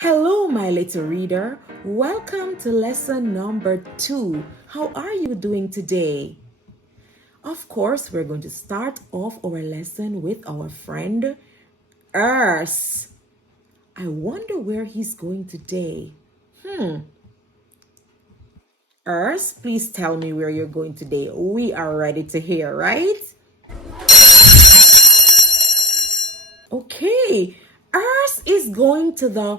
Hello, my little reader. Welcome to lesson number 2. How are you doing today? Of course, we're going to start off our lesson with our friend Urs. I wonder where he's going today. Urs, please tell me where you're going today. We are ready to hear, right? Okay, Urs is going to the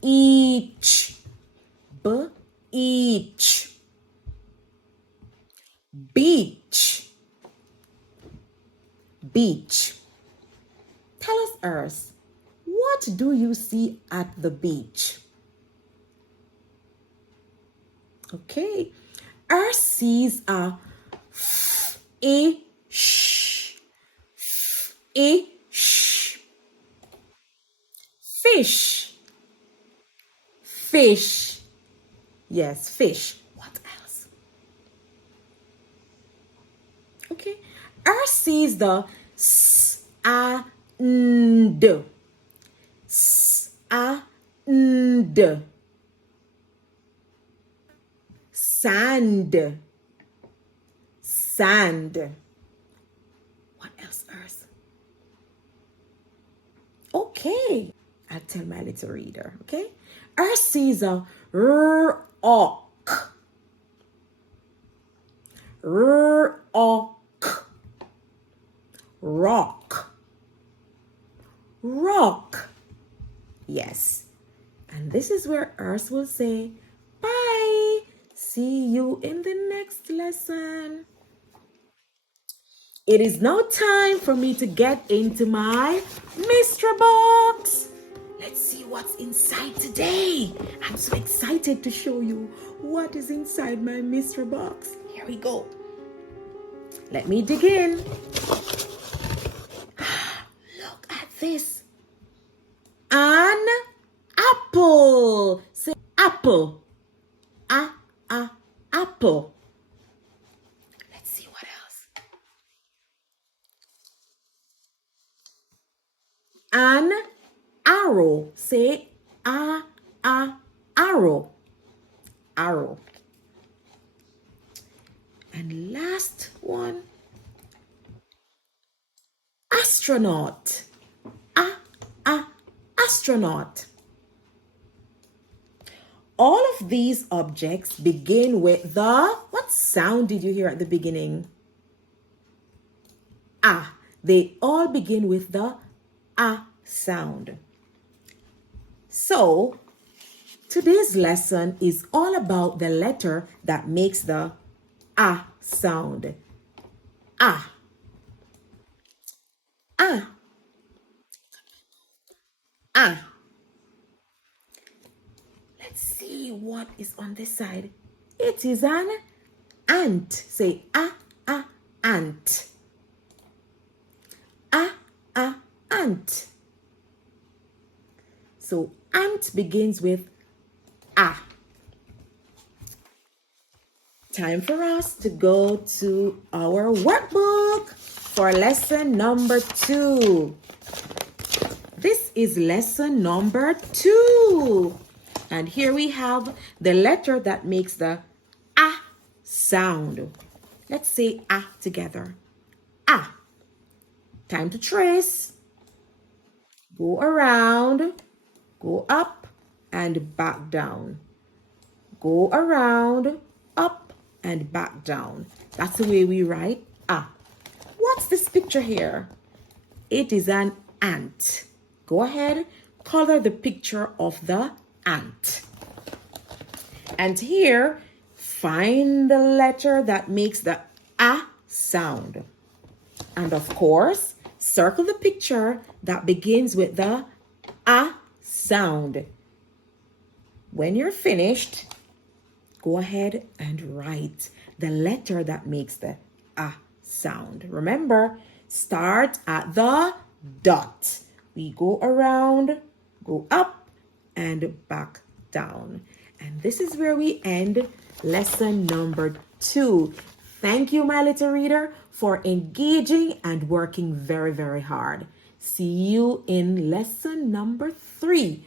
beach. Beach. Beach. Beach. Tell us, Urs, what do you see at the beach? Okay, Urs sees a fish. Fish. Fish. Yes, fish. What else? Okay, Urs sees the sand. Sand. Sand. Sand. What else, Urs? Okay, I'll tell my little reader, okay? Urs sees a rock. Rock. Rock. Rock. Yes. And this is where Urs will say, bye. See you in the next lesson. It is now time for me to get into my mystery box. Let's see what's inside today. I'm so excited to show you what is inside my mystery box. Here we go. Let me dig in. Look at this. An apple. Say apple. Apple. Let's see what else. An arrow. Say arrow. Arrow. And last one. Astronaut. Astronaut. All of these objects begin with the, what sound did you hear at the beginning? Ah. They all begin with the sound. So, today's lesson is all about the letter that makes the sound. Ah. Let's see what is on this side. It is an ant. Say ant. Ant. So ant begins with a. Time for us to go to our workbook for lesson number 2. This is lesson number 2. And here we have the letter that makes the a sound. Let's say a together. A. Time to trace. Go around, go up and back down. Go around, up and back down. That's the way we write a. What's this picture here? It is an ant. Go ahead, color the picture of the ant. And here, find the letter that makes the a sound. And of course, circle the picture that begins with the a sound. When you're finished, go ahead and write the letter that makes the a sound. Remember, start at the dot. We go around, go up, and back down. And this is where we end lesson number 2. Thank you, my little reader, for engaging and working very, very hard. See you in lesson number 3,